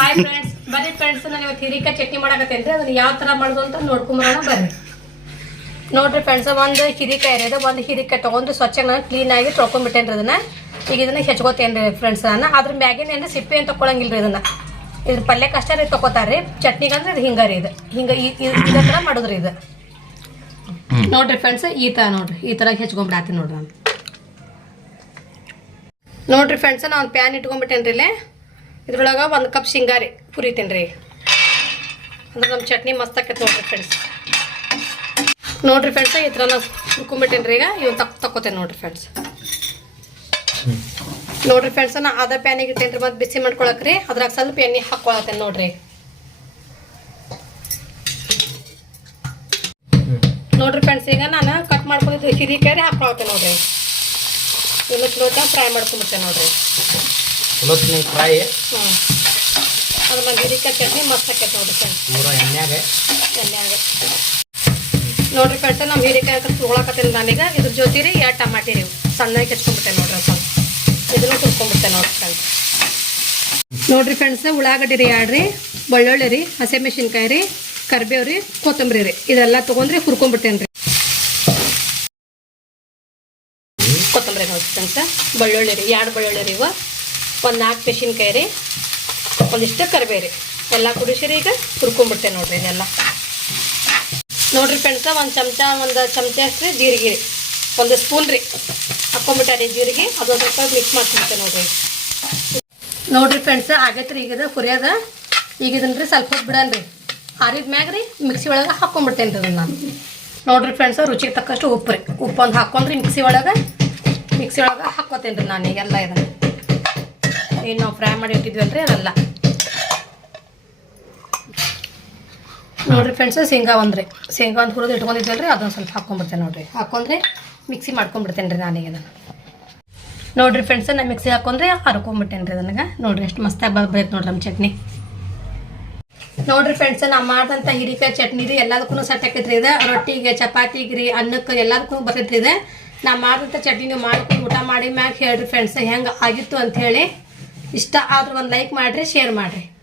Hi friends ಬರ್ರಿ friends ನಾನು ಇವತ್ತು ಹಿರಿಕಾಯಿ ಚಟ್ನಿ ಮಾಡಕತ್ತೇನ್ರಿ ಅದನ್ನ ಯಾವ ತರ ಮಾಡೋದು ಅಂತ ನೋಡ್ಕೊಂಬರೋಣ ಬರ್ರಿ ನೋಡ್ರಿ ಫ್ರೆಂಡ್ಸ್ ಒಂದು ಹಿರಿಕಾಯಿ ಇರೋದು ಒಂದು ಹಿರಿಕಾಯಿ ತೊಗೊಂಡು ಸ್ವಚ್ಛ ಕ್ಲೀನ್ ಆಗಿ ತೊಳ್ಕೊಂಡ್ಬಿಟ್ಟೇನ್ರಿ ಅದನ್ನ. ಈಗ ಇದನ್ನ ಹೆಚ್ಕೋತೇನ್ರಿ ಫ್ರೆಂಡ್ಸ್ ನಾನು. ಅದ್ರ ಮ್ಯಾಗಿನ ಏನು ಸಿಪ್ಪೆ ಏನು ತೊಗೊಳಂಗಿಲ್ರಿ ಇದನ್ನ. ಇದ್ರ ಪಲ್ಯ ಕಷ್ಟ ರೀ ಚಟ್ನಿಗೆ ಅಂದ್ರೆ ಇದು ಹಿಂಗಾರಿ ಇದು. ಹಿಂಗ ಈ ತರ ಮಾಡುದ್ರಿ ಥರ ಮಾಡೋದ್ರಿ ಇದು. ನೋಡ್ರಿ ಫ್ರೆಂಡ್ಸ್ ಈ ಥರ ನೋಡ್ರಿ. ಈ ತರ ಹೆಚ್ಕೊಂಡ್ಬಿಡಾತೀನಿ ನೋಡ್ರಿ ನಾನು. ನೋಡ್ರಿ ಫ್ರೆಂಡ್ಸ್ ನಾನು ಒಂದು ಪ್ಯಾನ್ ಇಟ್ಕೊಂಡ್ಬಿಟ್ಟೇನ್ರಿ ಇಲ್ಲೇ. ಇದ್ರೊಳಗೆ ಒಂದು ಕಪ್ ಶೇಂಗಾರಿ ಪುರಿ ರೀ ಅಂದ್ರೆ ನಮ್ಮ ಚಟ್ನಿ ಮಸ್ತ್ ಆಕೈತೆ ನೋಡ್ರಿ ಫ್ರೆಂಡ್ಸ್ ನೋಡ್ರಿ ಫ್ರೆಂಡ್ಸ್ ಈ ಥರ ನಾವು ಹುರ್ಕೊಂಡ್ಬಿಟ್ಟೇನಿ ರೀ ಈಗ. ಇವ್ ತಕ್ ತಕ್ಕೋತೇನೆ ನೋಡ್ರಿ ಫ್ರೆಂಡ್ಸ್ ನೋಡ್ರಿ ಫ್ರೆಂಡ್ಸ್ ನಾ ಅದ ಪ್ಯಾನಿಗೆ ಇಟ್ಟೇನ್ರಿ ಮತ್ತೆ ಬಿಸಿ ಮಾಡ್ಕೊಳಕ್ ರೀ ಅದ್ರಾಗ ಸ್ವಲ್ಪ ಎಣ್ಣೆ ಹಾಕೊಳತ್ತೇನೆ ನೋಡ್ರಿ. ನೋಡ್ರಿ ಫ್ರೆಂಡ್ಸ್ ಈಗ ನಾನು ಕಟ್ ಮಾಡ್ಕೊಂಡಿದ್ದು ಹಿರಿಕಾಯಿ ಹಾಕೊಳತ್ತೇನೆ ನೋಡ್ರಿ. ಇನ್ನು ಚಲೋ ಫ್ರೈ ಮಾಡ್ಕೊಂಡ್ಬಿಡ್ತೇನೆ ನೋಡ್ರಿ. ಚಲೋ ಫ್ರೈ. ಹ್ಞೂ ಅದು ಒಂದು ಹಿರಿಕಾಯಿ ಚಟ್ನಿ ಮಸ್ತ್ ಆಕೈತೆ ನೋಡ್ರಿ ಫ್ರೆಂಡ್ಸ್. ಪೂರ ಎಣ್ಣೆಗೆ ಎಣ್ಣೆಯಾಗ. ನೋಡ್ರಿ ಫ್ರೆಂಡ್ಸ್ ನಮ್ಮ ಹೀರೆಕಾಯಿ ತೊಗೊಳಕತ್ತೀನಿ ನಾನೀಗ. ಇದ್ರ ಜೊತೆ ರೀ ಎರಡು ಟಮಾಟಿ ರೀ ಸಣ್ಣಗೆ ಕೆಚ್ಕೊಂಡ್ಬಿಟ್ಟೆ ನೋಡ್ರಿ ಸ್ವಲ್ಪ ಇದನ್ನು ತುರ್ಕೊಂಡ್ಬಿಟ್ಟೆ ನೋಡ್ರಿ ಫ್ರೆಂಡ್ಸ್. ನೋಡ್ರಿ ಫ್ರೆಂಡ್ಸ್ ಉಳ್ಳಾಗಡ್ಡಿ ರೀ ಎರಡು ರೀ ಬೆಳ್ಳುಳ್ಳಿ ರೀ ಹಸಿಮೆಣ್ಸಿನ್ಕಾಯಿ ರೀ ಕರಿಬೇವು ರೀ ಕೊತ್ತಂಬರಿ ರೀ. ಇದೆಲ್ಲ ತೊಗೊಂಡ್ರಿ ಹುರ್ಕೊಂಡ್ಬಿಡ್ತೇನೆ ರೀ. ಕೊತ್ತಂಬರಿ ನೋಡ್ರಿ ಫ್ರೆಂಡ್ಸ್ ಬೆಳ್ಳುಳ್ಳಿ ರೀ ಎರಡು ಬೆಳ್ಳುಳ್ಳಿ ರೀ ಇವ. ಒಂದು ನಾಲ್ಕು ಮೆಣಸಿನ್ಕಾಯಿ ರೀ, ಒಂದಿಷ್ಟು ಕರಿಬೇವು ರೀ ಎಲ್ಲ ಕುಡಿಸಿರಿ ಈಗ ಹುರ್ಕೊಂಡ್ಬಿಡ್ತೇವೆ ನೋಡ್ರಿ ಇದೆಲ್ಲ ನೋಡ್ರಿ ಫ್ರೆಂಡ್ಸ, ಒಂದು ಚಮಚ ಒಂದು ಚಮಚ ಅಷ್ಟು ರೀ ಜೀರಿಗೆ ರೀ. ಒಂದು ಸ್ಪೂನ್ ರೀ. ಹಾಕೊಂಡ್ಬಿಟ್ಟಾರಿ ಜೀರಿಗೆ, ಅದು ಸ್ವಲ್ಪ ಮಿಕ್ಸ್ ಮಾಡ್ಕೊಂಬಿಟ್ಟೆ ನೋಡ್ರಿ. ನೋಡ್ರಿ ಫ್ರೆಂಡ್ಸ್, ಆಗೈತೆ ರೀ ಈಗ ಹುರಿಯೋದ ಈಗ ಇದನ್ನ ರೀ ಸ್ವಲ್ಪ ಹೊತ್ತು ಬಿಡನ್ ರೀ. ಆರಿದ ಮ್ಯಾಗ ರೀ ಮಿಕ್ಸಿ ಒಳಗೆ ಹಾಕೊಂಡ್ಬಿಡ್ತೇನೆ ರೀ ನಾನು ನೋಡ್ರಿ ಫ್ರೆಂಡ್ಸ್, ರುಚಿಗೆ ತಕ್ಕಷ್ಟು ಉಪ್ಪು ರೀ. ಉಪ್ಪು ಒಂದು ಹಾಕ್ಕೊಂಡ್ರಿ ಮಿಕ್ಸಿ ಒಳಗೆ. ಮಿಕ್ಸಿ ಒಳಗೆ ಹಾಕ್ಕೋತೇನೆ ರೀ ನಾನು ಈಗೆಲ್ಲ ಇದನ್ನು. ಏನು ಫ್ರೈ ಮಾಡಿ ಇಟ್ಟಿದ್ವಲ್ರಿ ಅದೆಲ್ಲ ನೋಡ್ರಿ ಫ್ರೆಂಡ್ಸ್ ಶೇಂಗಾ ಒಂದ್ರಿ. ಶೇಂಗಾ ಒಂದು ಹುರಿದು ಇಟ್ಕೊಂಡಿದ್ವಲ್ರಿ ಅದೊಂದು ಸ್ವಲ್ಪ ಹಾಕೊಂಡ್ಬಿಡ್ತೇನೆ ನೋಡ್ರಿ. ಹಾಕೊಂಡ್ರೆ ಮಿಕ್ಸಿ ಮಾಡ್ಕೊಂಡ್ಬಿಡ್ತೇನೆ ರೀ ನಾನೀಗ ಇದನ್ನು. ನೋಡ್ರಿ ಫ್ರೆಂಡ್ಸ್ ನಾನು ಮಿಕ್ಸಿ ಹಾಕೊಂಡ್ರೆ ಹರ್ಕೊಂಡ್ಬಿಟ್ಟೇನೆ ರೀ ನನಗೆ. ನೋಡ್ರಿ ಎಷ್ಟು ಮಸ್ತಾಗಿ ಬರ್ಬೇಕು ನೋಡ್ರಿ ನಮ್ಮ ಚಟ್ನಿ. ನೋಡ್ರಿ ಫ್ರೆಂಡ್ಸ್ ನಾ ಮಾಡಿದಂಥ ಹಿರಿಕಾಯಿ ಚಟ್ನಿ ರೀ ಎಲ್ಲದಕ್ಕೂ ಸೆಟ್ ಆಕೈತ್ರಿ ಇದು. ರೊಟ್ಟಿಗೆ, ಚಪಾತಿಗೆ ರೀ, ಅನ್ನಕ್ಕೆ ಎಲ್ಲದಕ್ಕೂ ಬರ್ತೈತ್ರಿ ಇದು. ನಾ ಮಾಡಿದಂಥ ಚಟ್ನಿ ನೀವು ಮಾಡ್ಕೊಂಡು ಊಟ ಮಾಡಿ ಮ್ಯಾಗ ಹೇಳ್ರಿ ಫ್ರೆಂಡ್ಸ್ ಹೆಂಗೆ ಆಗಿತ್ತು ಅಂತ ಹೇಳಿ. ಇಷ್ಟ ಆದ್ರೆ ಒಂದು ಲೈಕ್ ಮಾಡಿರಿ ಶೇರ್ ಮಾಡಿರಿ.